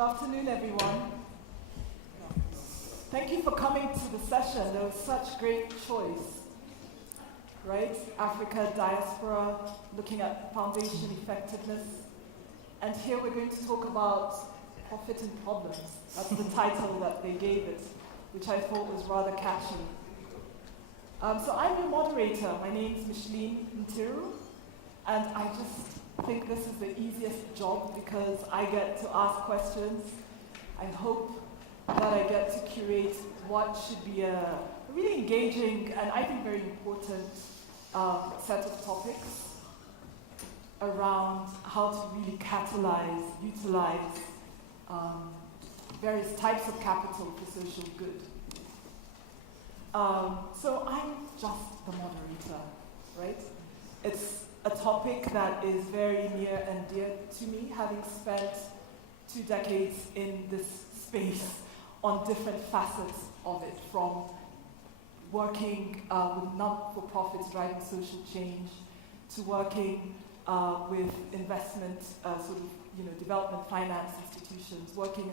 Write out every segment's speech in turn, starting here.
afternoon, everyone. Thank you for coming to the session. There was such great choice, right? Africa, diaspora, looking at foundation effectiveness. And here we're going to talk about profit and problems. That's the title that they gave it, which I thought was rather catchy. So I'm your moderator. My name is Micheline Ntiru, and I just think this is the easiest job because I get to ask questions. I hope that I get to curate what should be a really engaging and I think very important set of topics around how to really catalyze, utilize various types of capital for social good. So I'm just the moderator, right? It's a topic that is very near and dear to me, having spent 2 decades in this space on different facets of it, from working with not-for-profits driving social change, to working with investment, development finance institutions, working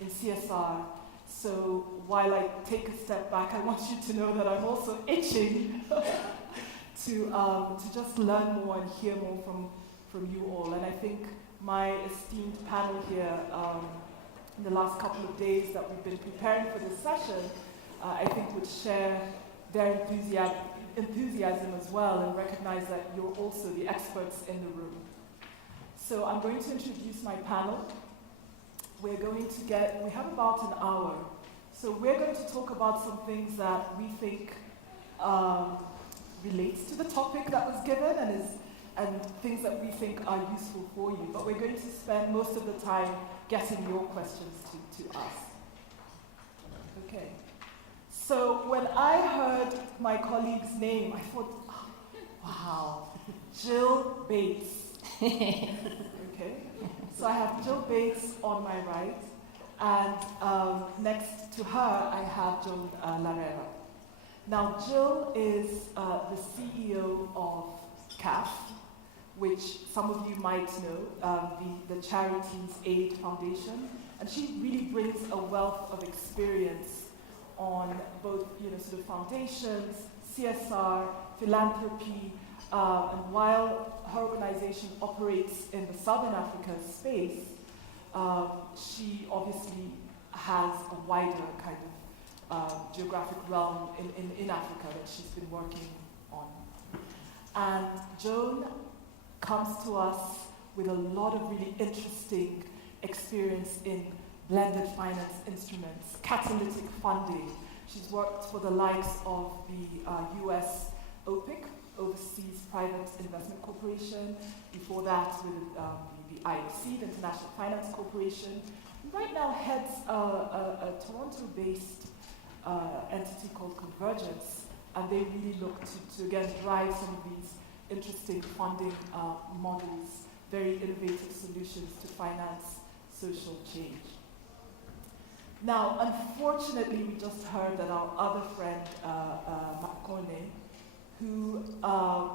in CSR. So while I take a step back, I want you to know that I'm also itching to just learn more and hear more from you all. And I think my esteemed panel here in the last couple of days that we've been preparing for this session, I think would share their enthusiasm as well and recognize that you're also the experts in the room. So I'm going to introduce my panel. We have about an hour. So we're going to talk about some things that we think relates to the topic that was given and things that we think are useful for you. But we're going to spend most of the time getting your questions to us. Okay. So when I heard my colleague's name, I thought, wow, Jill Bates. Okay. So I have Jill Bates on my right, and next to her I have Joan Larrera. Now Jill is the CEO of CAF, which some of you might know, the Charities Aid Foundation, and she really brings a wealth of experience on both sort of foundations, CSR, philanthropy, and while her organization operates in the Southern Africa space, she obviously has a wider kind of geographic realm in Africa that she's been working on. And Joan comes to us with a lot of really interesting experience in blended finance instruments, catalytic funding. She's worked for the likes of the US OPIC, Overseas Private Investment Corporation, before that with the IFC, the International Finance Corporation. And right now heads a Toronto-based entity called Convergence, and they really look to again drive some of these interesting funding models, very innovative solutions to finance social change. Now, unfortunately, we just heard that our other friend, Makone, who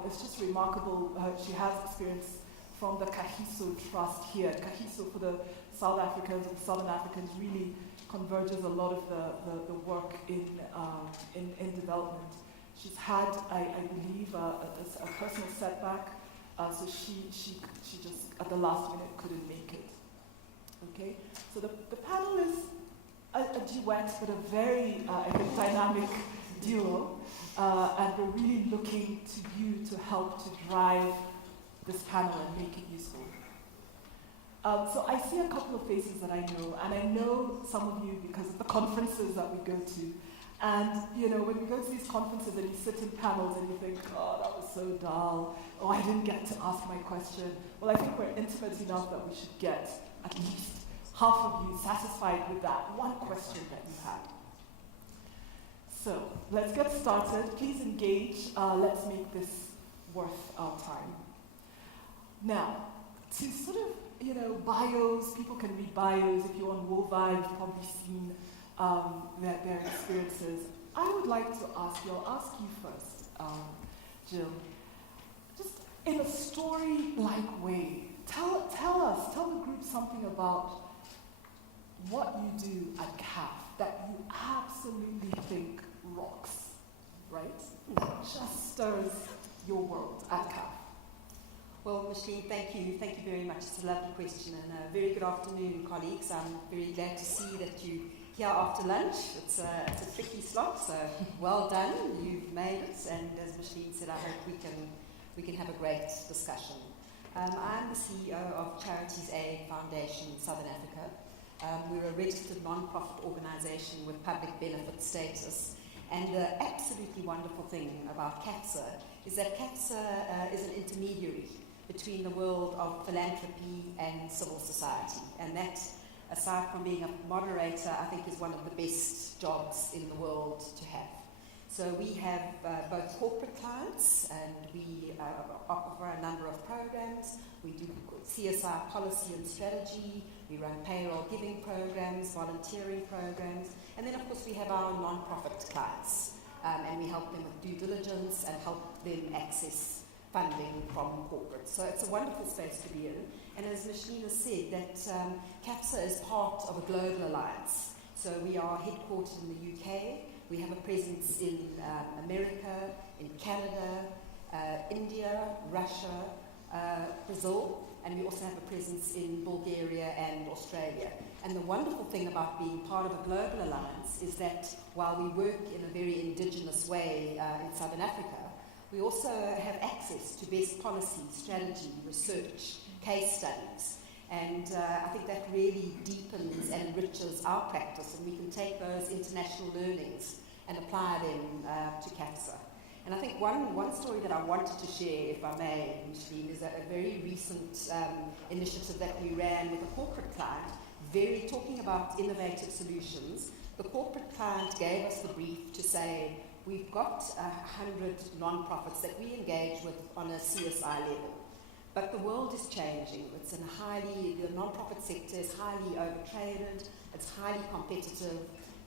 is just remarkable. She has experience from the Kahiso Trust here. Kahiso, for the South Africans and Southern Africans, really converges a lot of the work in development. She's had, I believe, a personal setback, so she just at the last minute couldn't make it. Okay, so the panel is a duet, but a very I think dynamic duo, and we're really looking to you to help to drive this panel and make it useful. So I see a couple of faces that I know, and I know some of you because of the conferences that we go to. And when we go to these conferences and you sit in panels and you think, oh, that was so dull, oh, I didn't get to ask my question. Well, I think we're intimate enough that we should get at least half of you satisfied with that one question that you had. So let's get started. Please engage. Let's make this worth our time. Now, to sort of, bios, people can read bios. If you're on WOVA, you've probably seen their experiences. I would like to ask you, I'll ask you first, Jill, just in a story-like way, tell the group something about what you do at CAF that you absolutely think rocks, right? That just stirs your world at CAF. Well, Micheline, thank you very much. It's a lovely question, and a very good afternoon, colleagues. I'm very glad to see that you're here after lunch. It's a tricky slot, so well done. You've made it, and as Micheline said, I hope we can have a great discussion. I'm the CEO of Charities Aid Foundation in Southern Africa. We're a registered non-profit organisation with public benefit status, and the absolutely wonderful thing about CAPSA is that CAPSA is an intermediary between the world of philanthropy and civil society. And that, aside from being a moderator, I think is one of the best jobs in the world to have. So we have both corporate clients, and we offer a number of programs. We do CSR policy and strategy. We run payroll giving programs, volunteering programs. And then, of course, we have our non-profit clients. And we help them with due diligence and help them access funding from corporate. So it's a wonderful space to be in. And as Micheline has said, that CAPSA is part of a global alliance. So we are headquartered in the UK. We have a presence in America, in Canada, India, Russia, Brazil, and we also have a presence in Bulgaria and Australia. And the wonderful thing about being part of a global alliance is that while we work in a very indigenous way in Southern Africa, we also have access to best policy, strategy, research, case studies. And I think that really deepens and enriches our practice, and we can take those international learnings and apply them to CAPSA. And I think one story that I wanted to share, if I may, Micheline, is a very recent initiative that we ran with a corporate client, talking about innovative solutions. The corporate client gave us the brief to say, we've got 100 non-profits that we engage with on a CSI level. But the world is changing. The non-profit sector is highly overtraded, it's highly competitive,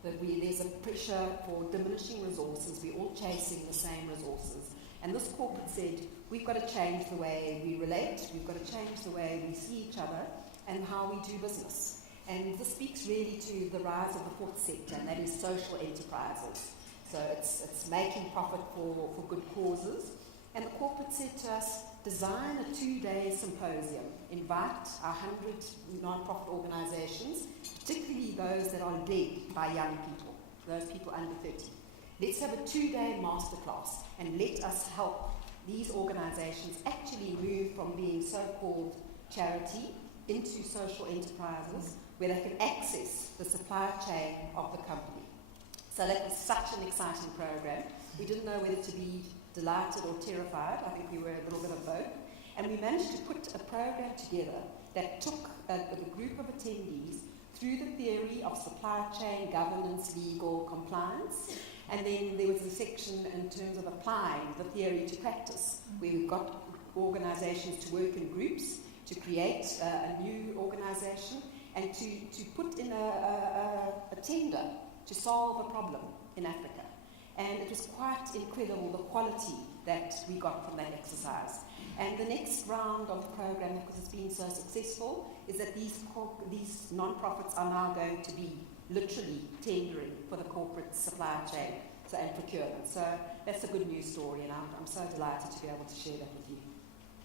there's a pressure for diminishing resources, we're all chasing the same resources. And this corporate said, we've got to change the way we relate, we've got to change the way we see each other and how we do business. And this speaks really to the rise of the fourth sector, and that is social enterprises. So it's making profit for good causes. And the corporate said to us, design a 2-day symposium, invite 100 non-profit organizations, particularly those that are led by young people, those people under 30. Let's have a 2-day masterclass and let us help these organizations actually move from being so-called charity into social enterprises where they can access the supply chain of the company. So that was such an exciting program. We didn't know whether to be delighted or terrified. I think we were a little bit of both. And we managed to put a program together that took a group of attendees through the theory of supply chain, governance, legal, compliance. And then there was a section in terms of applying the theory to practice, where we've got organizations to work in groups, to create a new organization, and to put in a tender to solve a problem in Africa. And it was quite incredible, the quality that we got from that exercise. And the next round of the program, because it's been so successful, is that these non-profits are now going to be literally tendering for the corporate supply chain and procurement. So that's a good news story, and I'm so delighted to be able to share that with you.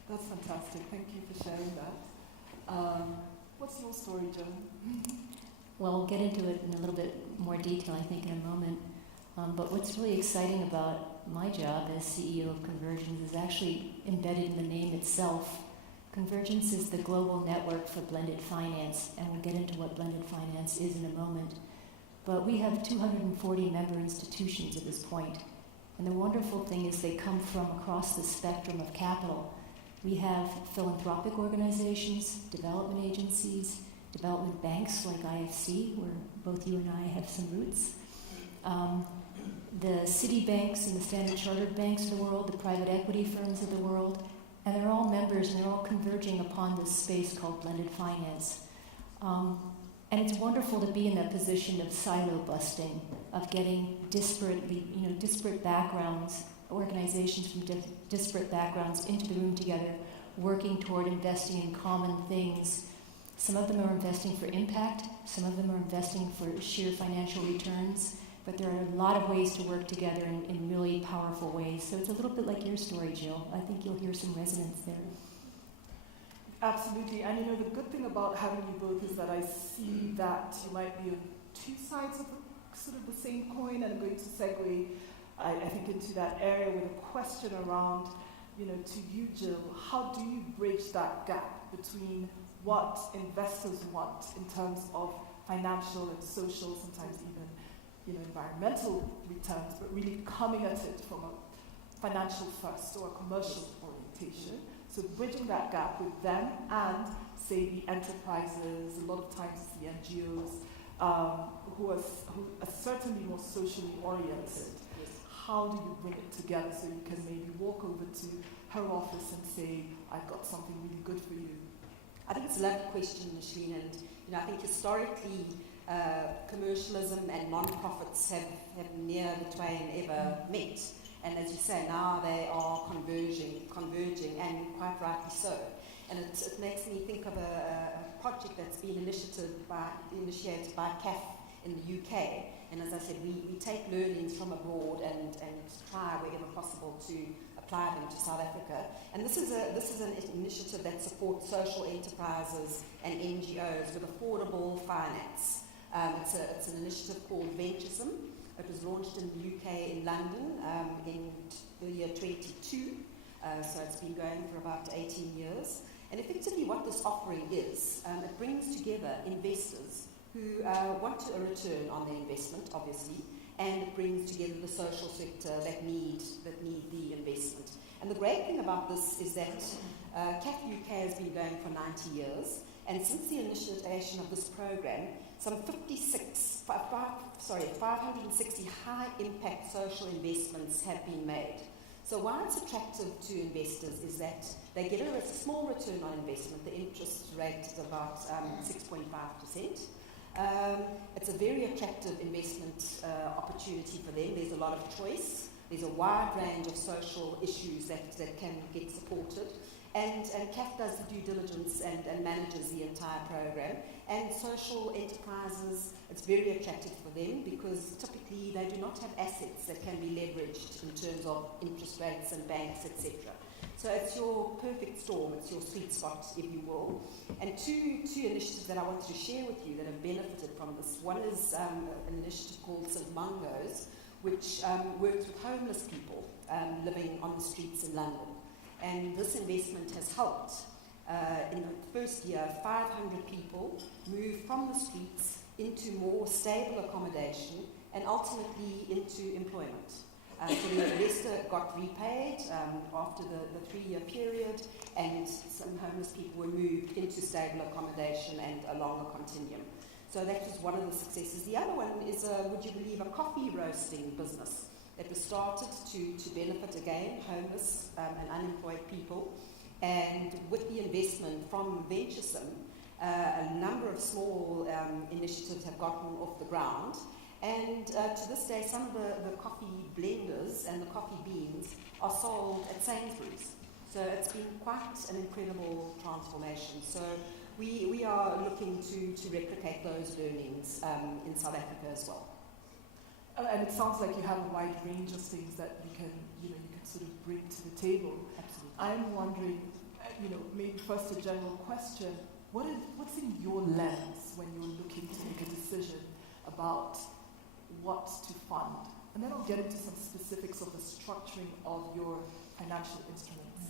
That's fantastic. Thank you for sharing that. What's your story, Joan? Well, we'll get into it in a little bit more detail, I think, in a moment. But what's really exciting about my job as CEO of Convergence is actually embedded in the name itself. Convergence is the global network for blended finance, and we'll get into what blended finance is in a moment. But we have 240 member institutions at this point. And the wonderful thing is they come from across the spectrum of capital. We have philanthropic organizations, development agencies, development banks like IFC, where both you and I have some roots. The city banks and the Standard Chartered banks of the world, the private equity firms of the world, and they're all members and they're all converging upon this space called blended finance. And it's wonderful to be in that position of silo busting, of getting disparate backgrounds, organizations from disparate backgrounds into the room together, working toward investing in common things, Some of them are investing for impact, some of them are investing for sheer financial returns, but there are a lot of ways to work together in really powerful ways. So it's a little bit like your story, Jill. I think you'll hear some resonance there. Absolutely. And you know, the good thing about having you both is that I see that you might be on two sides of sort of the same coin, and I'm going to segue, I think, into that area with a question around, you know, to you, Jill, how do you bridge that gap between what investors want in terms of financial and social, sometimes even, you know, environmental returns, but really coming at it from a financial first or a commercial orientation? So bridging that gap with them and, say, the enterprises, a lot of times it's the NGOs, who are certainly more socially oriented. How do you bring it together so you can maybe walk over to her office and say, I've got something really good for you? I think it's a lovely question, Micheline, and you know, I think historically commercialism and non-profits have near the twain ever met. And as you say, now they are converging, and quite rightly so. And it makes me think of a project that's been initiated by CAF in the UK. And as I said, we take learnings from abroad and try wherever possible to apply them to South Africa. And this is an initiative that supports social enterprises and NGOs with affordable finance. It's an initiative called Venturesome. It was launched in the UK in London in the year 22, so it's been going for about 18 years. And effectively what this offering is, it brings together investors who want a return on their investment, obviously, and it brings together the social sector that need the investment. And the great thing about this is that CAF UK has been going for 90 years, and since the initiation of this program, some 560 high-impact social investments have been made. So why it's attractive to investors is that they get a small return on investment. The interest rate is about 6.5%. It's a very attractive investment opportunity for them. There's a lot of choice. There's a wide range of social issues that can get supported. And CAF does the due diligence and manages the entire program. And social enterprises, it's very attractive for them because typically they do not have assets that can be leveraged in terms of interest rates and banks, etc. So it's your perfect storm, it's your sweet spot, if you will. And two initiatives that I wanted to share with you that have benefited from this. One is an initiative called St. Mungo's, which works with homeless people living on the streets in London. And this investment has helped, in the first year, 500 people move from the streets into more stable accommodation and ultimately into employment. So the investor got repaid after the 3-year period, and some homeless people were moved into stable accommodation and a longer continuum. So that was one of the successes. The other one is, would you believe, a coffee roasting business that was started to benefit, again, homeless and unemployed people. And with the investment from Venturesome, a number of small initiatives have gotten off the ground. And to this day, some of the coffee blenders and the coffee beans are sold at Sainsbury's. So it's been quite an incredible transformation. So we are looking to replicate those learnings in South Africa as well. And it sounds like you have a wide range of things that you can sort of bring to the table. Absolutely. I'm wondering, maybe first a general question, what's in your lens when you're looking to make a decision about what to fund? And then I'll get into some specifics of the structuring of your financial instruments.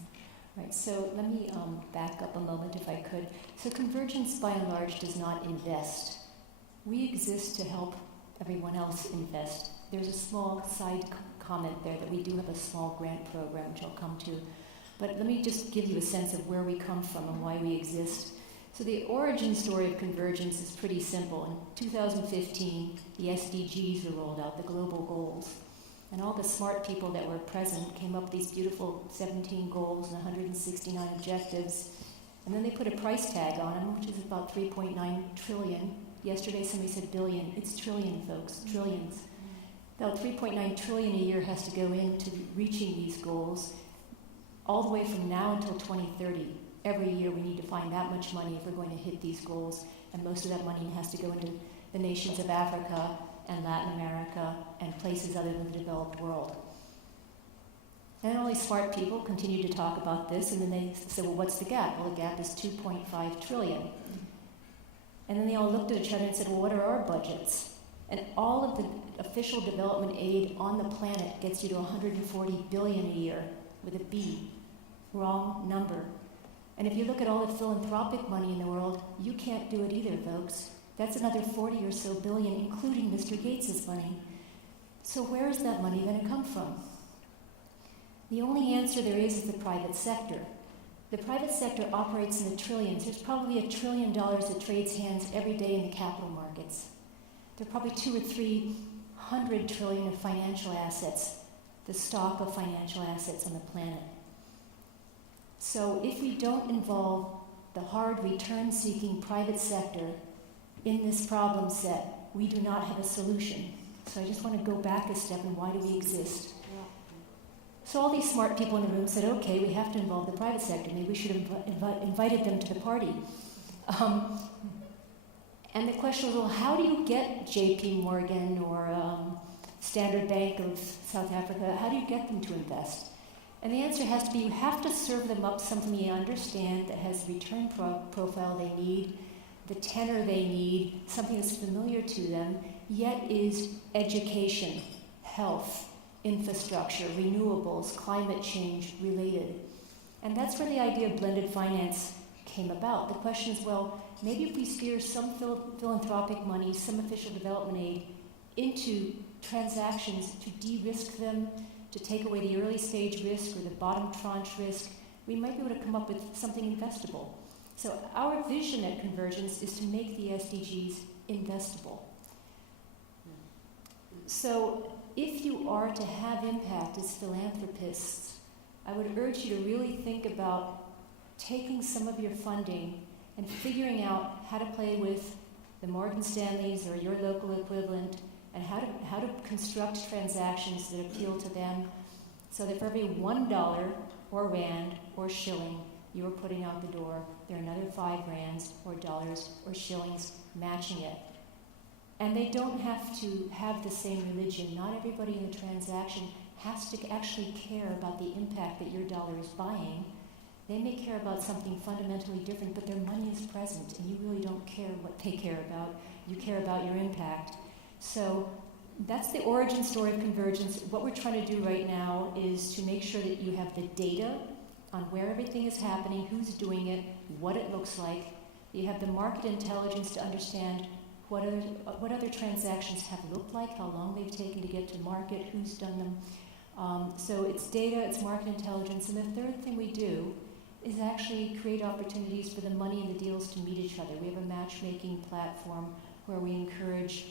Right, so let me back up a moment if I could. So Convergence, by and large, does not invest. We exist to help everyone else invest. There's a small side comment there that we do have a small grant program, which I'll come to. But let me just give you a sense of where we come from and why we exist. So the origin story of Convergence is pretty simple. In 2015, the SDGs were rolled out, the global goals. And all the smart people that were present came up with these beautiful 17 goals and 169 objectives. And then they put a price tag on them, which is about 3.9 trillion. Yesterday somebody said billion. It's trillion, folks, trillions. About 3.9 trillion a year has to go into reaching these goals all the way from now until 2030. every year we need to find that much money if we're going to hit these goals, and most of that money has to go into the nations of Africa and Latin America and places other than the developed world. And only smart people continue to talk about this, and then they say, well, what's the gap? Well, the gap is 2.5 trillion. And then they all looked at each other and said, well, what are our budgets? And all of the official development aid on the planet gets you to 140 billion a year with a B. Wrong number. And if you look at all the philanthropic money in the world, you can't do it either, folks. That's another 40 or so billion, including Mr. Gates's money. So where is that money going to come from? The only answer there is the private sector. The private sector operates in the trillions. There's probably $1 trillion that trades hands every day in the capital markets. There are probably 200 or 300 trillion of financial assets, the stock of financial assets on the planet. So if we don't involve the hard return-seeking private sector in this problem set, we do not have a solution. So I just want to go back a step, and why do we exist? So all these smart people in the room said, okay, we have to involve the private sector. Maybe we should have invited them to the party. And the question was, well, how do you get JP Morgan or Standard Bank of South Africa, how do you get them to invest? And the answer has to be, you have to serve them up something they understand that has the return profile they need, the tenor they need, something that's familiar to them, yet is education, health, infrastructure, renewables, climate change related. And that's where the idea of blended finance came about. The question is, well, maybe if we steer some philanthropic money, some official development aid into transactions to de-risk them, to take away the early stage risk or the bottom tranche risk, we might be able to come up with something investable. So our vision at Convergence is to make the SDGs investable. So if you are to have impact as philanthropists, I would urge you to really think about taking some of your funding and figuring out how to play with the Morgan Stanleys or your local equivalent, and how to construct transactions that appeal to them, so that for every $1 or rand or shilling you are putting out the door, there are another 5 rands or dollars or shillings matching it. And they don't have to have the same religion. Not everybody in the transaction has to actually care about the impact that your dollar is buying. They may care about something fundamentally different, but their money is present, and you really don't care what they care about. You care about your impact. So that's the origin story of Convergence. What we're trying to do right now is to make sure that you have the data on where everything is happening, who's doing it, what it looks like. You have the market intelligence to understand what other transactions have looked like, how long they've taken to get to market, who's done them. So it's data, it's market intelligence. And the third thing we do is actually create opportunities for the money and the deals to meet each other. We have a matchmaking platform where we encourage,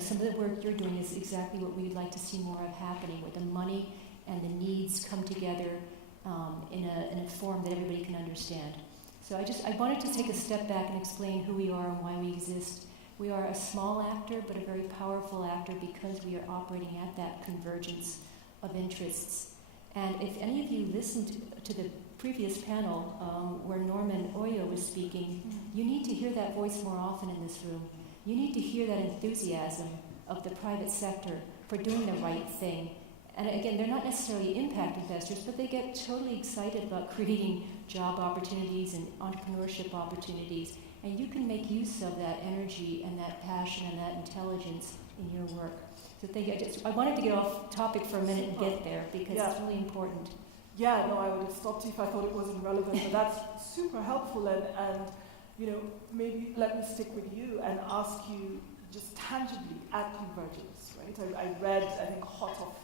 some of the work you're doing is exactly what we'd like to see more of happening, where the money and the needs come together in a form that everybody can understand. So I wanted to take a step back and explain who we are and why we exist. We are a small actor, but a very powerful actor because we are operating at that convergence of interests. And if any of you listened to the previous panel where Norman Oyo was speaking, you need to hear that voice more often in this room. You need to hear that enthusiasm of the private sector for doing the right thing. And again, they're not necessarily impact investors, but they get totally excited about creating job opportunities and entrepreneurship opportunities. And you can make use of that energy and that passion and that intelligence in your work. So thank you. I wanted to get off topic for a minute and get there because it's really important. Yeah, no, I would have stopped you if I thought it wasn't relevant, but that's super helpful. And maybe let me stick with you and ask you just tangibly at Convergence, right? I read, I think, hot off,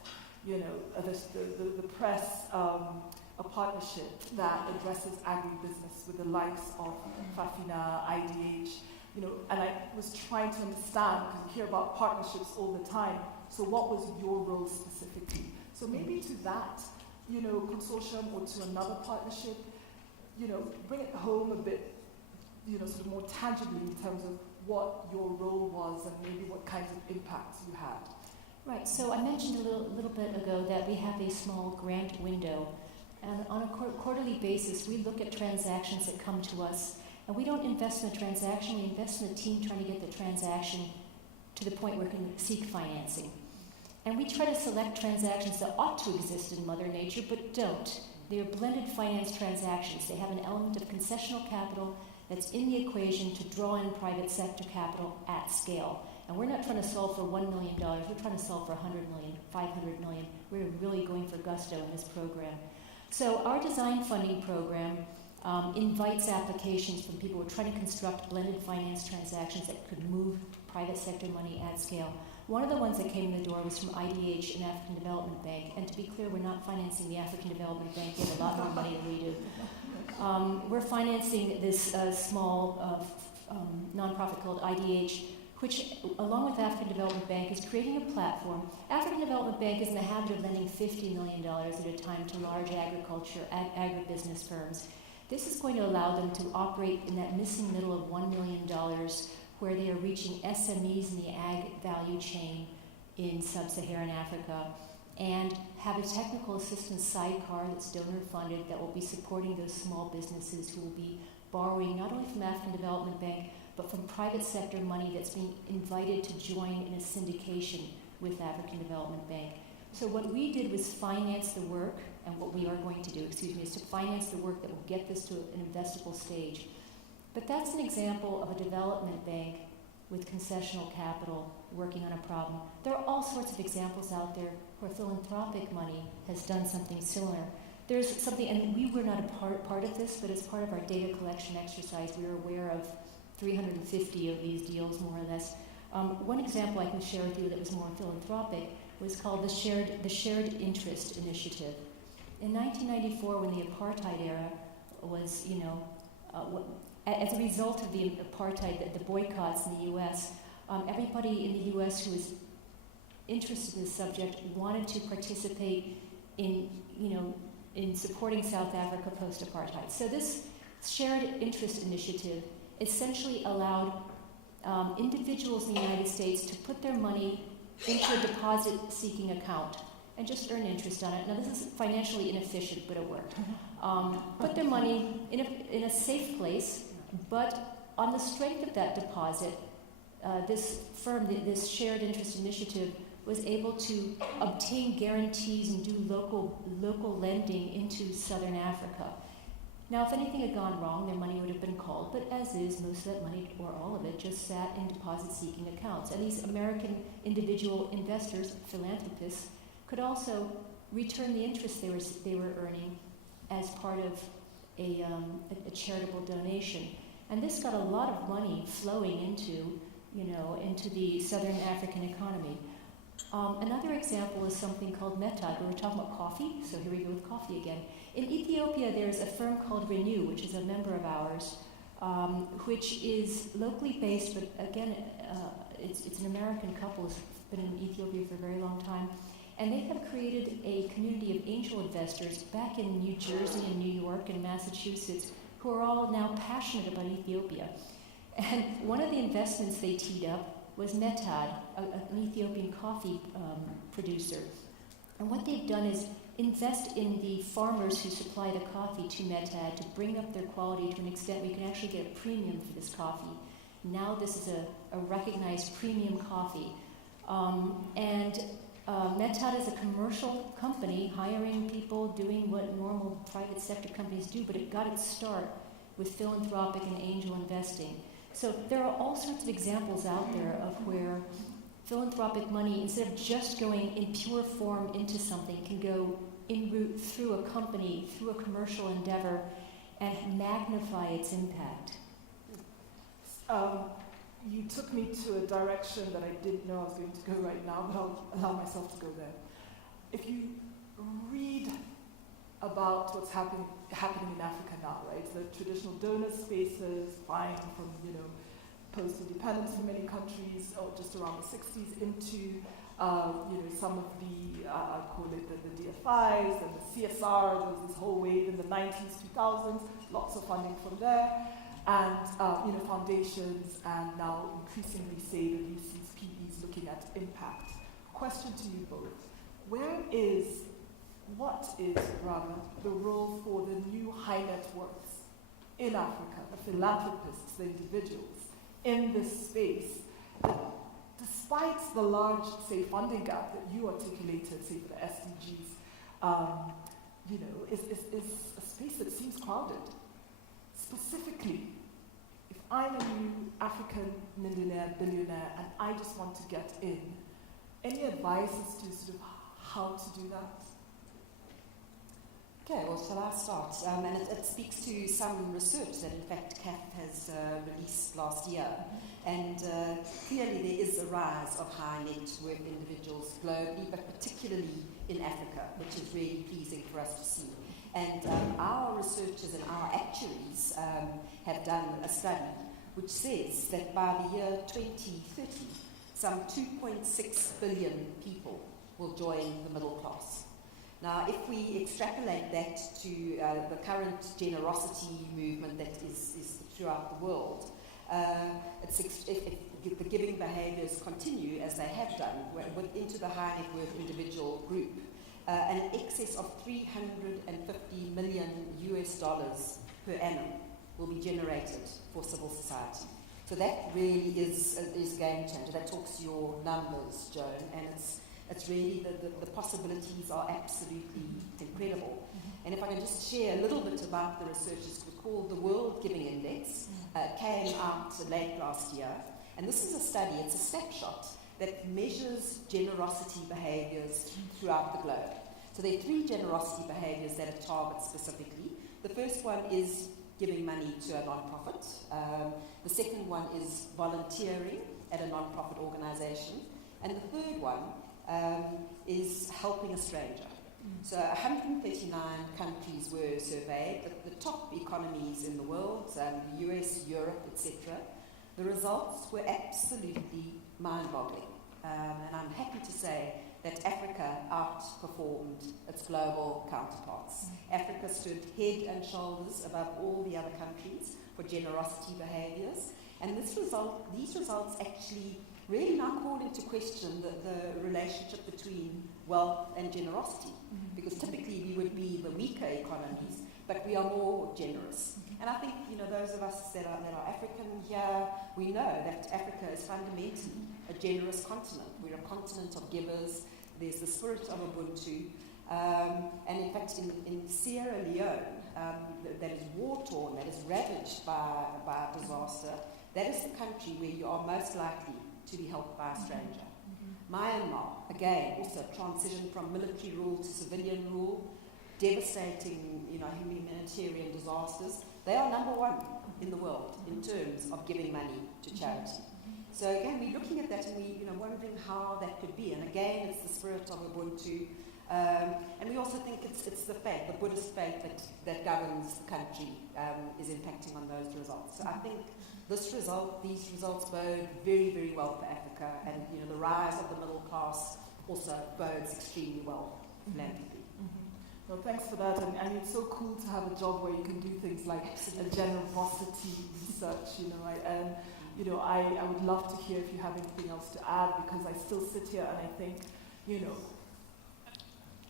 the press, a partnership that addresses agribusiness with the likes of Fafina, IDH, and I was trying to understand, because you hear about partnerships all the time, so what was your role specifically? So maybe to that, consortium or to another partnership, bring it home a bit, sort of more tangibly in terms of what your role was and maybe what kinds of impacts you had. Right, so I mentioned a little bit ago that we have a small grant window And on a quarterly basis, we look at transactions that come to us, and we don't invest in a transaction, we invest in a team trying to get the transaction to the point where we can seek financing. And we try to select transactions that ought to exist in Mother Nature, but don't. They are blended finance transactions. They have an element of concessional capital that's in the equation to draw in private sector capital at scale. And we're not trying to solve for $1 million, we're trying to solve for 100 million, 500 million. We're really going for gusto in this program. So our design funding program invites applications from people who are trying to construct blended finance transactions that could move private sector money at scale. One of the ones that came in the door was from IDH and African Development Bank. And to be clear, we're not financing the African Development Bank. They have a lot more money than we do. We're financing this small nonprofit called IDH, which, along with African Development Bank, is creating a platform. African Development Bank is in the habit of lending $50 million at a time to large agriculture, agribusiness firms. This is going to allow them to operate in that missing middle of $1 million where they are reaching SMEs in the ag value chain in sub-Saharan Africa, and have a technical assistance sidecar that's donor funded that will be supporting those small businesses who will be borrowing not only from African Development Bank, but from private sector money that's being invited to join in a syndication with African Development Bank. So what we did was finance the work, and what we are going to do, is to finance the work that will get this to an investable stage. But that's an example of a development bank with concessional capital working on a problem. There are all sorts of examples out there where philanthropic money has done something similar. There's something, and we were not a part of this, but as part of our data collection exercise, we were aware of 350 of these deals, more or less. One example I can share with you that was more philanthropic was called the Shared Interest Initiative. In 1994, when the apartheid era was, as a result of the apartheid, the boycotts in the U.S., everybody in the U.S. who was interested in this subject wanted to participate in supporting South Africa post-apartheid. So this Shared Interest Initiative essentially allowed individuals in the United States to put their money into a deposit-seeking account and just earn interest on it. Now, this is financially inefficient, but it worked. Put their money in a safe place, but on the strength of that deposit, this firm, this Shared Interest Initiative, was able to obtain guarantees and do local lending into Southern Africa. Now, if anything had gone wrong, their money would have been called, but as is, most of that money, or all of it, just sat in deposit-seeking accounts. And these American individual investors, philanthropists, could also return the interest they were earning as part of a charitable donation. And this got a lot of money flowing into the Southern African economy. Another example is something called Metad. We were talking about coffee, so here we go with coffee again. In Ethiopia, there's a firm called Renew, which is a member of ours, which is locally based, but again, it's an American couple who's been in Ethiopia for a very long time. And they have created a community of angel investors back in New Jersey and New York and Massachusetts who are all now passionate about Ethiopia. And one of the investments they teed up was Metad, an Ethiopian coffee producer. And what they've done is invest in the farmers who supply the coffee to Metad to bring up their quality to an extent we can actually get a premium for this coffee. Now this is a recognized premium coffee. Metad is a commercial company hiring people, doing what normal private sector companies do, but it got its start with philanthropic and angel investing. So there are all sorts of examples out there of where philanthropic money, instead of just going in pure form into something, can go en route through a company, through a commercial endeavor, and magnify its impact. You took me to a direction that I didn't know I was going to go right now, but I'll allow myself to go there. If you read about what's happening in Africa now, right? The traditional donor spaces, buying from, post-independence in many countries, or just around the 60s, into, some of the, I call it the DFIs and the CSR. There was this whole wave in the 90s, 2000s, lots of funding from there. And, foundations, and now increasingly say the VCs, PEs looking at impact. Question to you both. Where is what is, rather, the role for the new high net worths in Africa, the philanthropists, the individuals in this space, that despite the large, say, funding gap that you articulated, say, for the SDGs, is a space that seems crowded. Specifically, if I'm a new African millionaire, billionaire, and I just want to get in, any advice as to sort of how to do that? Okay, well, shall I start? And it speaks to some research that, in fact, CAF has released last year. And clearly there is a rise of high net worth individuals globally, but particularly in Africa, which is really pleasing for us to see. And our researchers and our actuaries have done a study which says that by the year 2030, some 2.6 billion people will join the middle class. Now, if we extrapolate that to the current generosity movement that is throughout the world, if the giving behaviours continue as they have done into the high net worth individual group, an excess of $350 million per annum will be generated for civil society. So that really is a game changer. That talks to your numbers, Joan, and it's really the possibilities are absolutely incredible. And if I can just share a little bit about the research, it's called the World Giving Index. Came out late last year, and this is a study, it's a snapshot that measures generosity behaviours throughout the globe. So there are 3 generosity behaviours that it targets specifically. The first one is giving money to a non-profit. The second one is volunteering at a non-profit organisation. And the third one is helping a stranger. So 139 countries were surveyed, the top economies in the world, the US, Europe, etc. The results were absolutely mind-boggling. And I'm happy to say that Africa outperformed its global counterparts. Africa stood head and shoulders above all the other countries for generosity behaviours. And these results actually really now call into question the relationship between wealth and generosity. Because typically we would be the weaker economies, but we are more generous. And I think, those of us that are African here, we know that Africa is fundamentally a generous continent. We're a continent of givers. There's the spirit of Ubuntu. And in fact, in Sierra Leone, that is war-torn, that is ravaged by disaster, that is the country where you are most likely to be helped by a stranger. Myanmar, again, also transition from military rule to civilian rule, devastating, humanitarian disasters. They are number 1 in the world in terms of giving money to charity. So again, we're looking at that and we're wondering how that could be. And again, it's the spirit of Ubuntu. And we also think it's the faith, the Buddhist faith that governs the country is impacting on those results. So I think these results bode very, very well for Africa, and the rise of the middle class also bodes extremely well for philanthropy. Well, thanks for that, and it's so cool to have a job where you can do things like a generosity research. I would love to hear if you have anything else to add, because I still sit here and I think,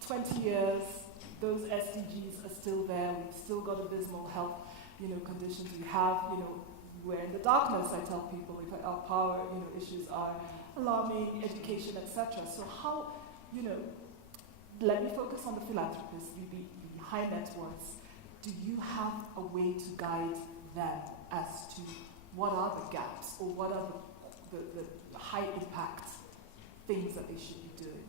20 years, those SDGs are still there. We've still got abysmal health, conditions. We have, we're in the darkness. I tell people if our power, issues are alarming, education, etc. So how, let me focus on the philanthropists, the high net worths. Do you have a way to guide them as to what are the gaps or what are the high impact things that they should be doing?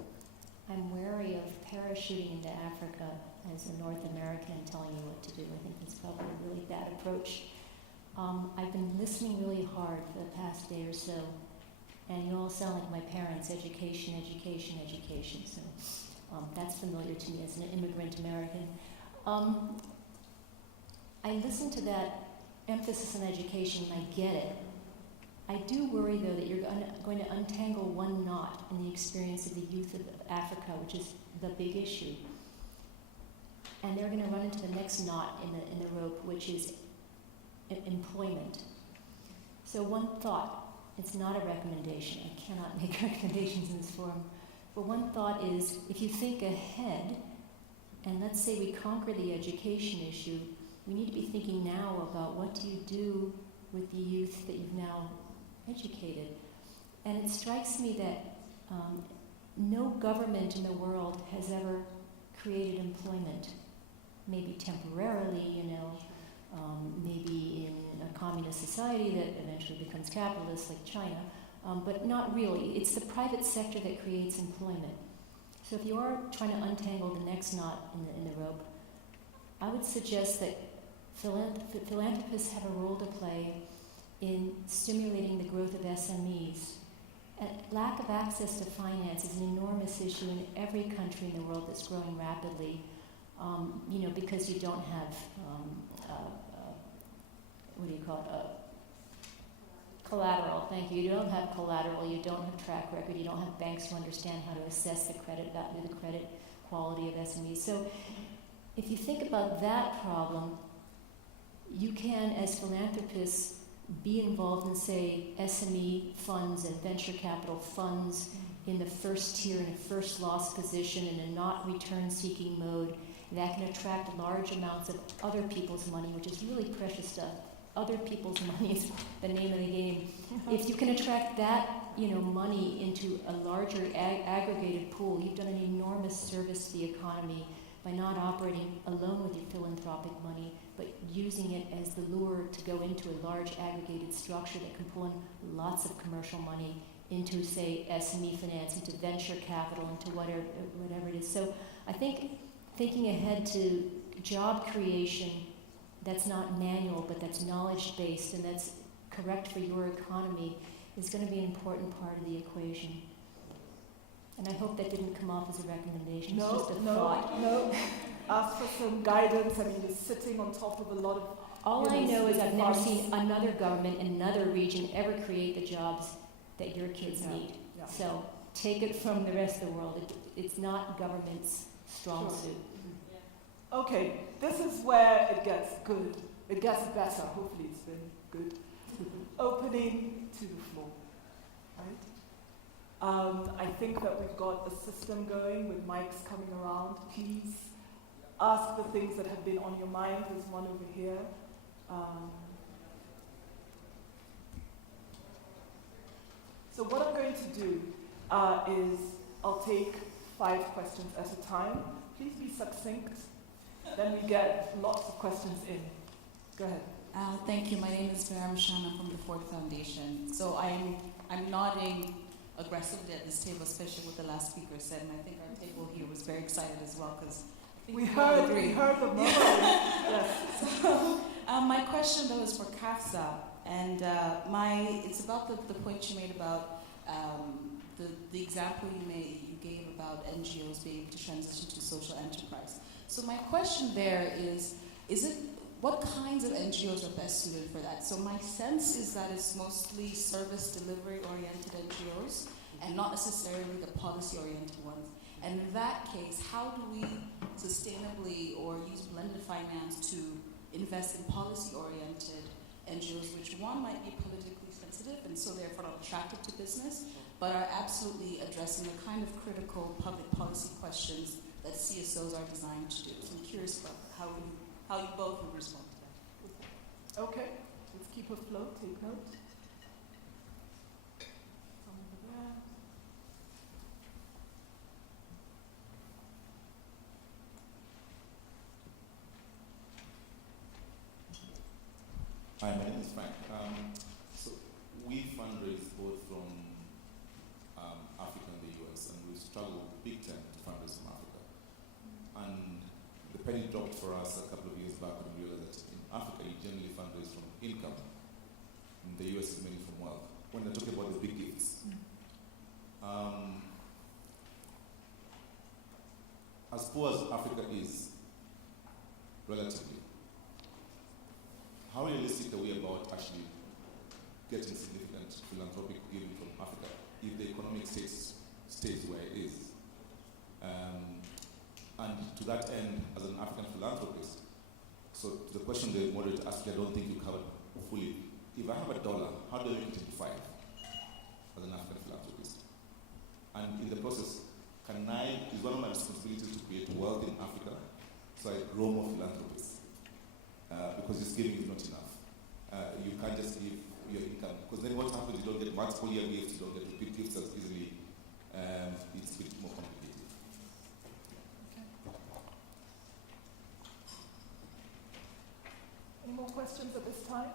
I'm wary of parachuting into Africa as a North American and telling you what to do. I think that's probably a really bad approach. I've been listening really hard for the past day or so, and you all sound like my parents, education, education, education. So that's familiar to me as an immigrant American. I listen to that emphasis on education, and I get it. I do worry, though, that you're going to untangle one knot in the experience of the youth of Africa, which is the big issue. And they're going to run into the next knot in the rope, which is employment. So one thought, it's not a recommendation. I cannot make recommendations in this forum. But one thought is, if you think ahead, and let's say we conquer the education issue, we need to be thinking now about what do you do with the youth that you've now educated. And it strikes me that no government in the world has ever created employment. Maybe temporarily, maybe in a communist society that eventually becomes capitalist like China, but not really. It's the private sector that creates employment. So if you are trying to untangle the next knot in the rope, I would suggest that philanthropists have a role to play in stimulating the growth of SMEs. Lack of access to finance is an enormous issue in every country in the world that's growing rapidly, because you don't have, collateral, thank you. You don't have collateral, you don't have track record, you don't have banks who understand how to assess the credit value, the credit quality of SMEs. So if you think about that problem, you can, as philanthropists, be involved in, say, SME funds and venture capital funds in the first tier, in a first loss position, in a not return-seeking mode. That can attract large amounts of other people's money, which is really precious stuff. Other people's money is the name of the game. If you can attract that, money into a larger aggregated pool, you've done an enormous service to the economy by not operating alone with your philanthropic money, but using it as the lure to go into a large aggregated structure that can pull in lots of commercial money into, say, SME finance, into venture capital, into whatever it is. So I think thinking ahead to job creation that's not manual, but that's knowledge-based and that's correct for your economy is going to be an important part of the equation. And I hope that didn't come off as a recommendation. It's just a thought. No. Ask for some guidance. I mean, you're sitting on top of a lot of... All I know is I've never seen another government in another region ever create the jobs that your kids need. Yeah. So take it from the rest of the world. It's not government's strong suit. Okay, this is where it gets good. It gets better. Hopefully it's been good. Opening to the floor, right? I think that we've got a system going with mics coming around. Please ask the things that have been on your mind. There's one over here. So what I'm going to do is I'll take 5 questions at a time. Please be succinct. Then we get lots of questions in. Go ahead. Thank you. My name is Vera Mshana from the Ford Foundation. So I'm nodding aggressively at this table, especially what the last speaker said, and I think our table here was very excited as well because we heard the moment. Yes. So, my question though is for CAFSA, and it's about the point you made about the example you gave about NGOs being able to transition to social enterprise. So my question there is it what kinds of NGOs are best suited for that? So my sense is that it's mostly service delivery oriented NGOs and not necessarily the policy oriented ones. And in that case, how do we sustainably or use blended finance to invest in policy oriented NGOs, which one might be politically sensitive and so therefore not attractive to business, but are absolutely addressing the kind of critical public policy questions that CSOs are designed to do. So I'm curious about how you both would respond to that. Okay, let's keep afloat, take note. Over there. Hi, my name is Frank. So we fundraise both from Africa and the US, and we've struggled big time to fundraise from Africa. And the penny dropped for us a couple of years back when we realized that in Africa you generally fundraise from income. In the US it's mainly from wealth. When they're talking about the big gifts. As poor as Africa is, relatively, how realistic are we about actually getting significant philanthropic giving from Africa if the economic stays where it is? And to that end, as an African philanthropist, so to the question the moderator asked, I don't think you covered fully. If I have $1, how do I make it into 5 as an African philanthropist? And in the process, is one of my responsibilities to create wealth in Africa full year gifts, you don't get repeat gifts as easily. It's a bit more complicated. Any more questions at this time?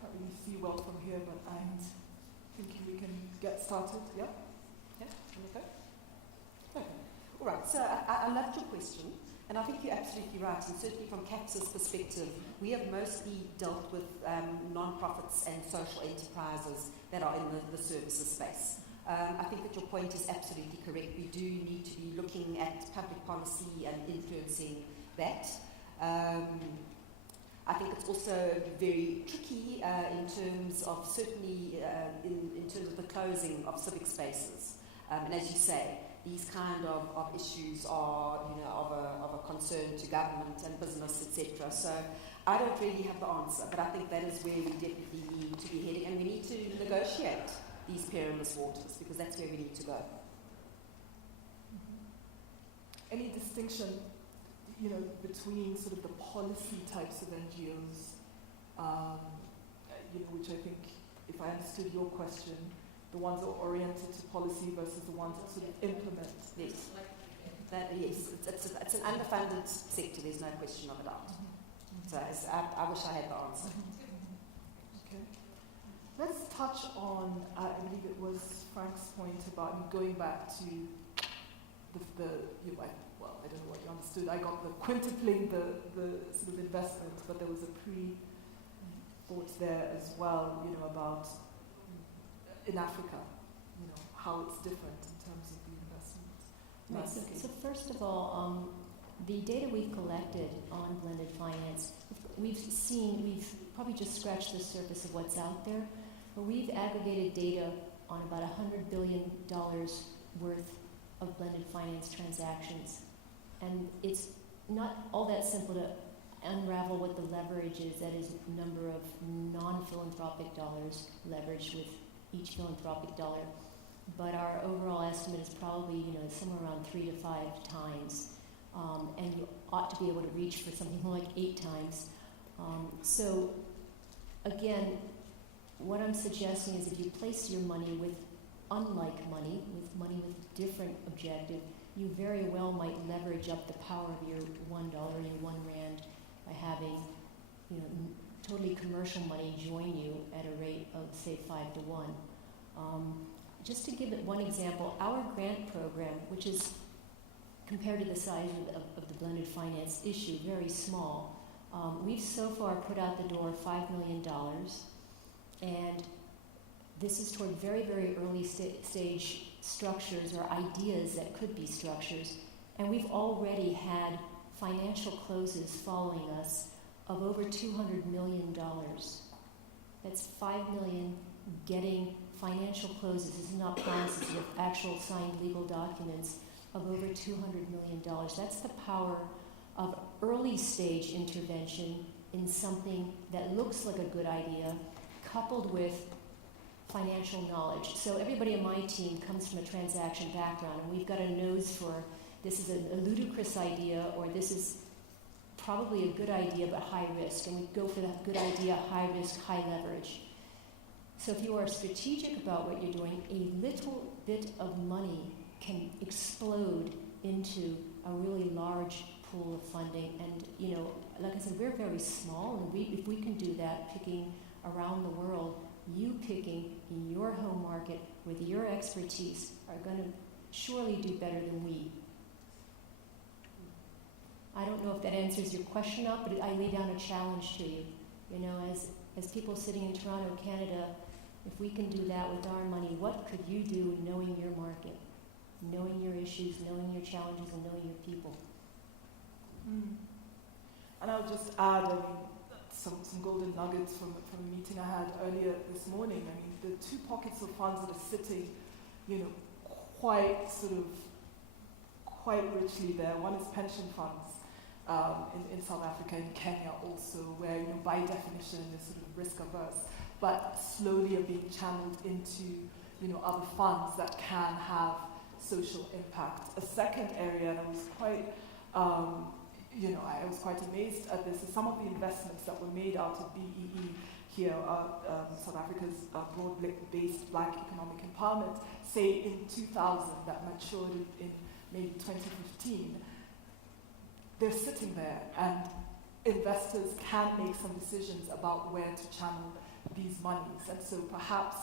Can't really see well from here, but I'm thinking we can get started. Yeah? Yeah, okay. All right, so I loved your question, and I think you're absolutely right, and certainly from CAPS's perspective, we have mostly dealt with non-profits and social enterprises that are in the services space. I think that your point is absolutely correct. We do need to be looking at public policy and influencing that. I think it's also very tricky in terms of certainly in terms of the closing of civic spaces. And as you say, these kind of issues are, of a concern to government and business, etc. So I don't really have the answer, but I think that is where we definitely need to be heading, and we need to negotiate these perilous waters, because that's where we need to go. Any distinction, between sort of the policy types of NGOs, which I think, if I understood your question, the ones that are oriented to policy versus the ones that sort of implement? Yes. Yes, it's an underfunded sector, there's no question of a doubt. So I wish I had the answer. Okay. Let's touch on, I believe it was Frank's point about going back to I don't know what you understood. I got the quintupling the sort of investment, but there was a pre-thought there as well, about in Africa, how it's different in terms of the investment. Right, so first of all, the data we've collected on blended finance, we've probably just scratched the surface of what's out there, but we've aggregated data on about $100 billion worth of blended finance transactions. And it's not all that simple to unravel what the leverage is. That is the number of non-philanthropic dollars leveraged with each philanthropic dollar. But our overall estimate is probably, somewhere around 3 to 5 times. And you ought to be able to reach for something more like 8 times. So again, what I'm suggesting is if you place your money with unlike money with different objective, you very well might leverage up the power of your $1 or your 1 rand by having, totally commercial money join you at a rate of, say, 5 to 1. Just to give it one example, our grant program, which is compared to the size of the blended finance issue, very small, we've so far put out the door $5 million, and this is toward very, very early stage structures or ideas that could be structures. And we've already had financial closes following us of over $200 million. That's $5 million getting financial closes. This is not promises, with actual signed legal documents of over $200 million. That's the power of early stage intervention in something that looks like a good idea, coupled with financial knowledge. So everybody on my team comes from a transaction background, and we've got a nose for this is a ludicrous idea, or this is probably a good idea but high risk, and we go for that good idea, high risk, high leverage. So if you are strategic about what you're doing, a little bit of money can explode into a really large pool of funding. And like I said, we're very small, and if we can do that, picking around the world, you picking in your home market with your expertise are going to surely do better than we. I don't know if that answers your question up, but I lay down a challenge to you. As people sitting in Toronto, Canada, if we can do that with our money, what could you do knowing your market, knowing your issues, knowing your challenges, and knowing your people? And I'll just add, some golden nuggets from a meeting I had earlier this morning. The 2 pockets of funds that are sitting, quite richly there. One is pension funds in South Africa and Kenya also, where by definition is sort of risk averse, but slowly are being channeled into other funds that can have social impact. A second area that was quite I was quite amazed at this. Some of the investments that were made out of BEE here, South Africa's broad-based Black economic empowerment, say in 2000, that matured in maybe 2015, they're sitting there, and investors can make some decisions about where to channel these monies. And so perhaps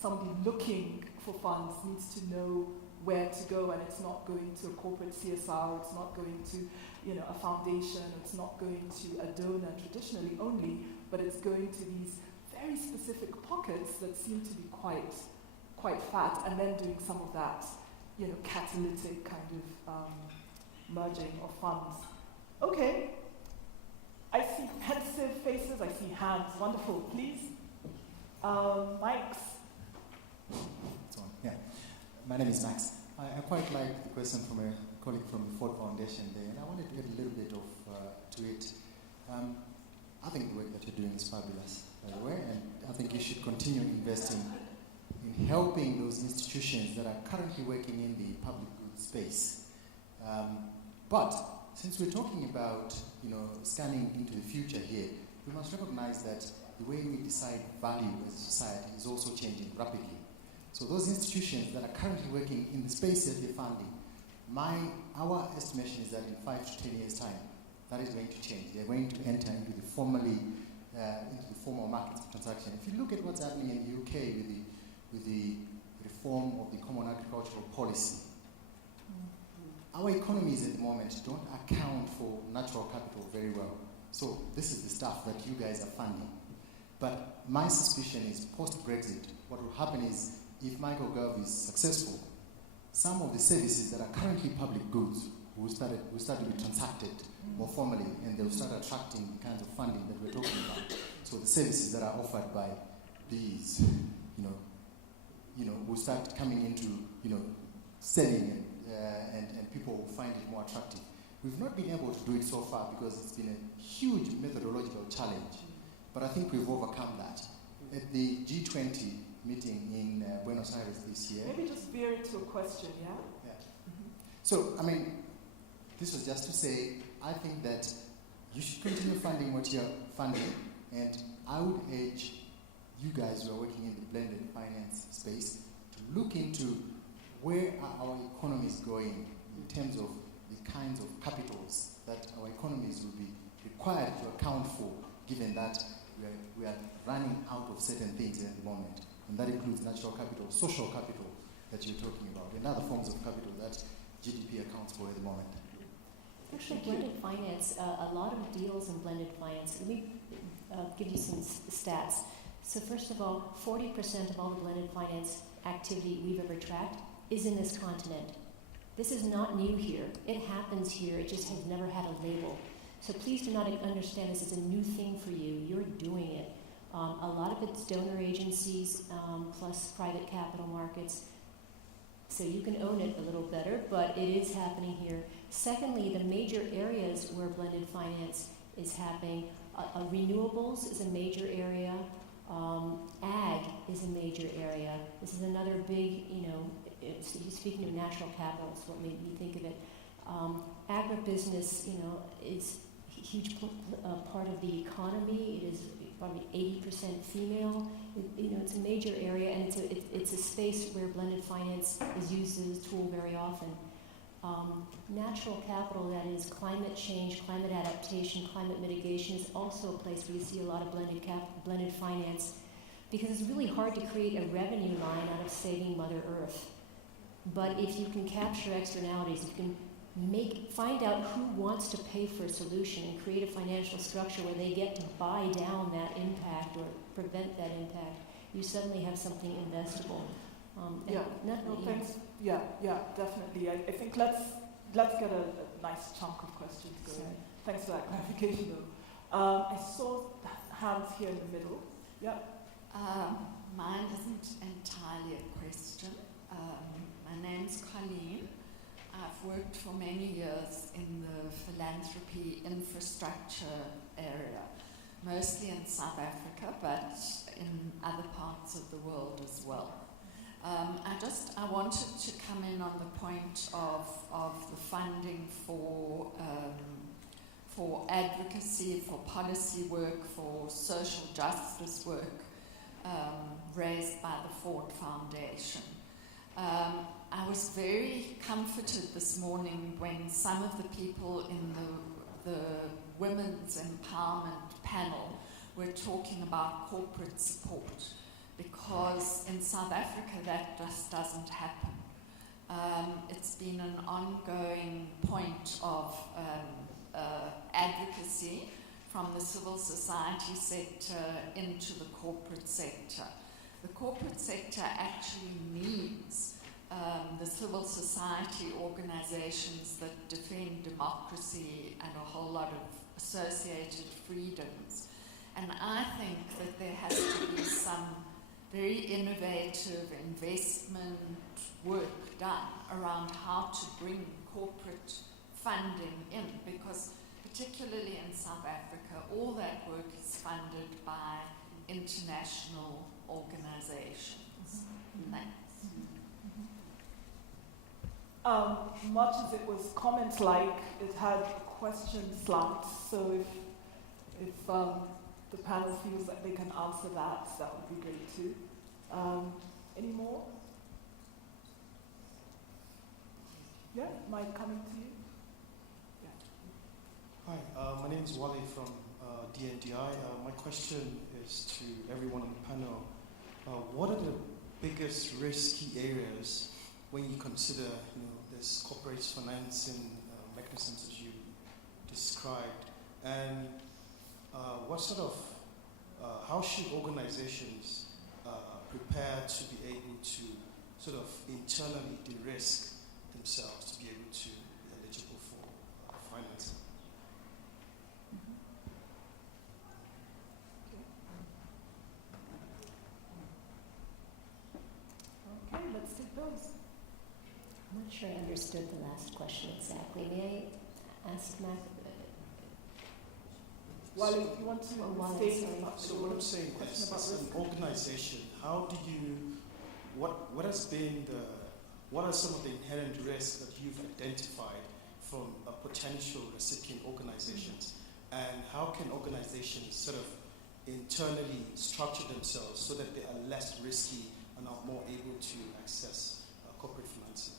somebody looking for funds needs to know where to go, and it's not going to a corporate CSR, it's not going to a foundation, it's not going to a donor traditionally only, but it's going to these very specific pockets that seem to be quite fat, and then doing some of that catalytic kind of merging of funds. Okay. I see pensive faces, I see hands. Wonderful. Please. Mike's. Yeah. My name is Max. I quite like the question from a colleague from the Ford Foundation there, and I wanted to add a little bit to it. I think the work that you're doing is fabulous, by the way, and I think you should continue investing in helping those institutions that are currently working in the public good space. But since we're talking about scanning into the future here, we must recognize that the way we decide value as a society is also changing rapidly. So those institutions that are currently working in the space that they're funding, our estimation is that in 5 to 10 years' time, that is going to change. They're going to enter into the formal market transaction. If you look at what's happening in the UK with the reform of the Common Agricultural Policy, our economies at the moment don't account for natural capital very well. So this is the stuff that you guys are funding. But my suspicion is post-Brexit, what will happen is if Michael Gove is successful, some of the services that are currently public goods will start to be transacted more formally, and they'll start attracting the kinds of funding that we're talking about. So the services that are offered by these, will start coming into, selling and people will find it more attractive. We've not been able to do it so far because it's been a huge methodological challenge, but I think we've overcome that. At the G20 meeting in Buenos Aires this year. Maybe just veer it to a question, yeah? Yeah. Mm-hmm. So, this was just to say, I think that you should continue funding what you're funding, and I would urge you guys who are working in the blended finance space to look into where are our economies going in terms of the kinds of capitals that our economies will be required to account for, given that we are running out of certain things at the moment. And that includes natural capital, social capital that you're talking about, and other forms of capital that GDP accounts for at the moment. Actually, blended finance, a lot of deals in blended finance, let me give you some stats. So first of all, 40% of all the blended finance activity we've ever tracked is in this continent. This is not new here. It happens here. It just has never had a label. So please do not understand this as a new thing for you. You're doing it. A lot of it's donor agencies plus private capital markets. So you can own it a little better, but it is happening here. Secondly, the major areas where blended finance is happening, renewables is a major area. Ag is a major area. This is another big, speaking of natural capital, it's what made me think of it. Agribusiness, is a huge part of the economy. It is probably 80% female. It's a major area, and it's a space where blended finance is used as a tool very often. Natural capital, that is climate change, climate adaptation, climate mitigation, is also a place where you see a lot of blended finance, because it's really hard to create a revenue line out of saving Mother Earth. But if you can capture externalities, if you can find out who wants to pay for a solution and create a financial structure where they get to buy down that impact or prevent that impact, you suddenly have something investable. Thanks. Yeah, definitely. I think let's get a nice chunk of questions going. Sorry. Thanks for that clarification, though. I saw hands here in the middle. Yeah. Mine isn't entirely a question. My name's Colleen. I've worked for many years in the philanthropy infrastructure area, mostly in South Africa, but in other parts of the world as well. I wanted to come in on the point of the funding for for advocacy, for policy work, for social justice work raised by the Ford Foundation. I was very comforted this morning when some of the people in the Women's Empowerment panel were talking about corporate support, because in South Africa that just doesn't happen. It's been an ongoing point of advocacy from the civil society sector into the corporate sector. The corporate sector actually needs the civil society organizations that defend democracy and a whole lot of associated freedoms. And I think that there has to be some very innovative investment work done around how to bring corporate funding in, because particularly in South Africa, all that work is funded by international organizations. Thanks. Much as it was comment-like, it had question slants, so if the panel feels that they can answer that, that would be great too. Any more? Yeah, Mike, coming to you. Yeah. Hi, my name is Wally from DNDI. My question is to everyone on the panel. What are the biggest risky areas when you consider, this corporate financing mechanisms as you described, and what sort of, how should organizations prepare to be able to sort of internally de-risk themselves to be able to be eligible for financing? Okay, let's take those. I'm not sure I understood the last question exactly. May I ask Mac? Well, if you want to So what I'm saying is, as an organization, how do you, what are some of the inherent risks that you've identified from potential recipient organizations, and how can organizations sort of internally structure themselves so that they are less risky and are more able to access corporate financing?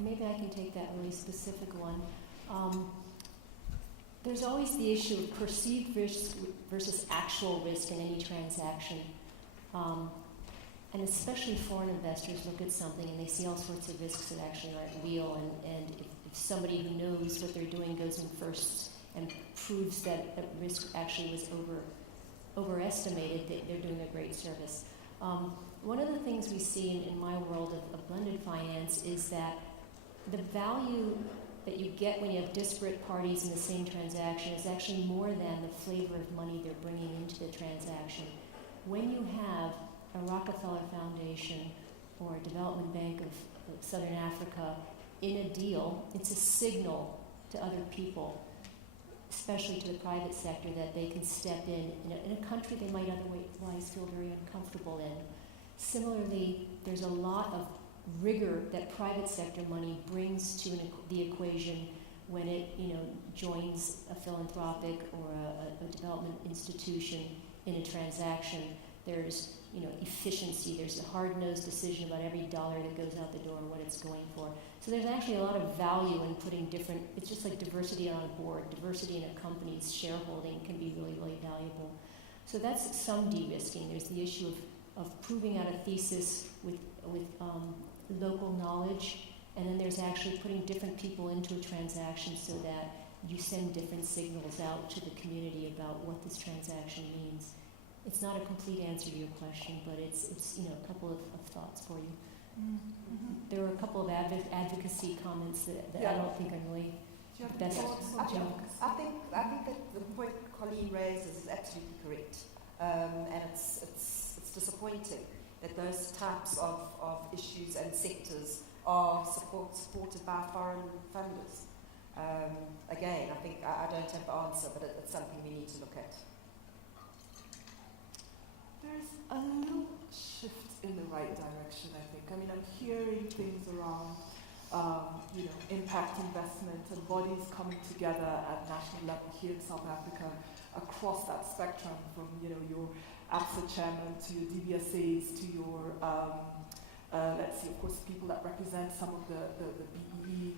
Maybe I can take that really specific one. There's always the issue of perceived risk versus actual risk in any transaction. And especially foreign investors look at something and they see all sorts of risks that actually aren't real. And if somebody who knows what they're doing goes in first and proves that a risk actually was overestimated, they're doing a great service. One of the things we see in my world of blended finance is that the value that you get when you have disparate parties in the same transaction is actually more than the flavor of money they're bringing into the transaction. When you have a Rockefeller Foundation or a Development Bank of Southern Africa in a deal, it's a signal to other people, especially to the private sector, that they can step in a country they might otherwise feel very uncomfortable in. Similarly, there's a lot of rigor that private sector money brings to the equation when it joins a philanthropic or a development institution in a transaction. There's efficiency, there's a hard-nosed decision about every dollar that goes out the door and what it's going for. So there's actually a lot of value in putting different, it's just like diversity on a board, diversity in a company's shareholding can be really, really valuable. So that's some de-risking. There's the issue of proving out a thesis with local knowledge, and then there's actually putting different people into a transaction so that you send different signals out to the community about what this transaction means. It's not a complete answer to your question, but it's a couple of thoughts for you. Mm-hmm. There were a couple of advocacy comments that I don't think are really the best. I think that the point Colleen raises is absolutely correct, and it's disappointing that those types of issues and sectors are supported by foreign funders. Again, I think I don't have the answer, but it's something we need to look at. There's a little shift in the right direction, I think. I mean, I'm hearing things around impact investment and bodies coming together at national level here in South Africa across that spectrum, from your APSA chairman to your DBSAs to your let's see, of course, people that represent some of the BEE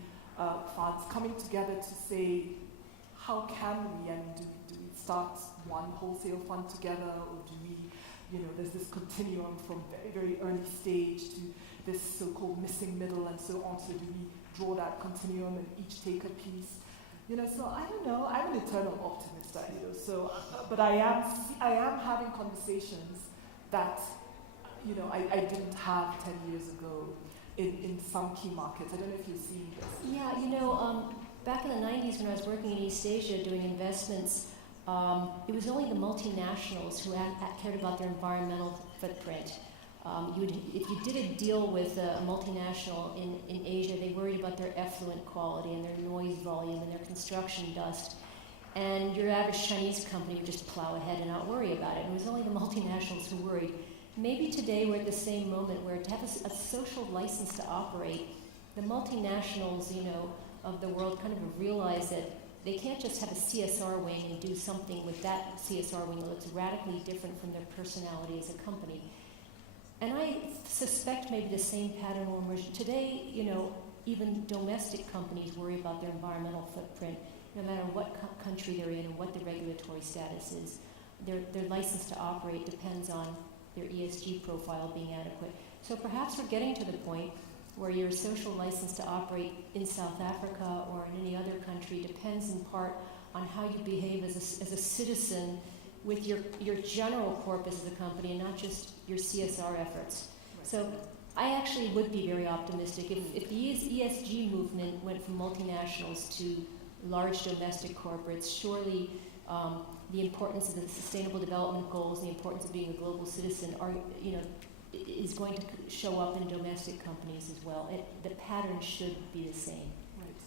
funds coming together to say, how can we, and do we start one wholesale fund together, or do we, there's this continuum from very, very early stage to this so-called missing middle and so on, so do we draw that continuum and each take a piece? So I don't know, I'm an eternal optimist, but I am having conversations that I didn't have 10 years ago in some key markets. I don't know if you're seeing this. Yeah, back in the 90s when I was working in East Asia doing investments, it was only the multinationals who cared about their environmental footprint. If you did a deal with a multinational in Asia, they worried about their effluent quality and their noise volume and their construction dust. And your average Chinese company would just plow ahead and not worry about it. And it was only the multinationals who worried. Maybe today we're at the same moment where to have a social license to operate, the multinationals, of the world kind of realize that they can't just have a CSR wing and do something with that CSR wing that looks radically different from their personality as a company. And I suspect maybe the same pattern will emerge. Today, even domestic companies worry about their environmental footprint, no matter what country they're in and what the regulatory status is. Their license to operate depends on their ESG profile being adequate. So perhaps we're getting to the point where your social license to operate in South Africa or in any other country depends in part on how you behave as a citizen with your general corpus as a company and not just your CSR efforts. Right. So I actually would be very optimistic. If the ESG movement went from multinationals to large domestic corporates, surely the importance of the Sustainable Development Goals and the importance of being a global citizen is going to show up in domestic companies as well. The pattern should be the same. Right.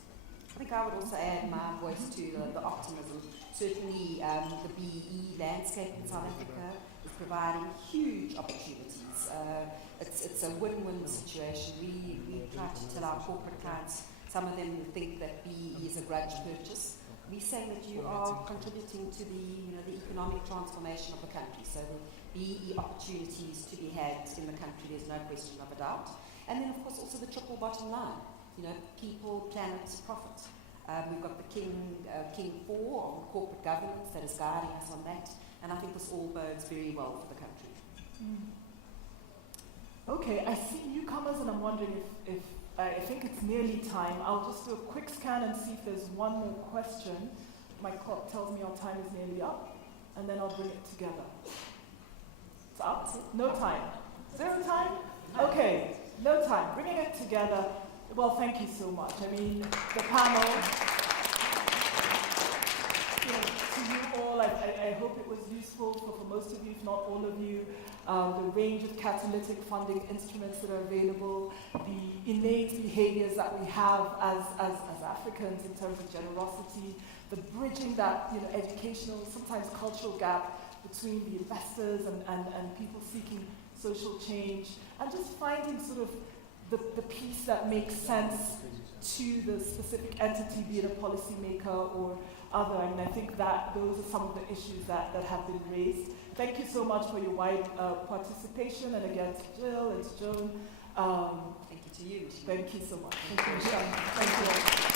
I think I would also add my voice to the optimism. Certainly the BEE landscape in South Africa is providing huge opportunities. It's a win-win situation. We try to tell our corporate clients, some of them think that BEE is a grudge purchase. We're saying that you are contributing to the economic transformation of the country. So the BEE opportunities to be had in the country, there's no question of a doubt. And then, of course, also the triple bottom line. People, planet, profit. We've got the King 4 on corporate governance that is guiding us on that. And I think this all bodes very well for the country. Okay, I see newcomers, and I'm wondering if I think it's nearly time. I'll just do a quick scan and see if there's one more question. My clock tells me our time is nearly up, and then I'll bring it together. It's up? No time. 0 time? Okay, no time. Bringing it together. Well, thank you so much. I mean, the panel, to you all, I hope it was useful for most of you, if not all of you. The range of catalytic funding instruments that are available, the innate behaviors that we have as Africans in terms of generosity, the bridging that educational, sometimes cultural gap between the investors and people seeking social change, and just finding sort of the piece that makes sense to the specific entity, be it a policymaker or other. I mean, I think that those are some of the issues that have been raised. Thank you so much for your wide participation, and again to Jill and to Joan. Thank you to you. Thank you so much. Thank you. Thank you all.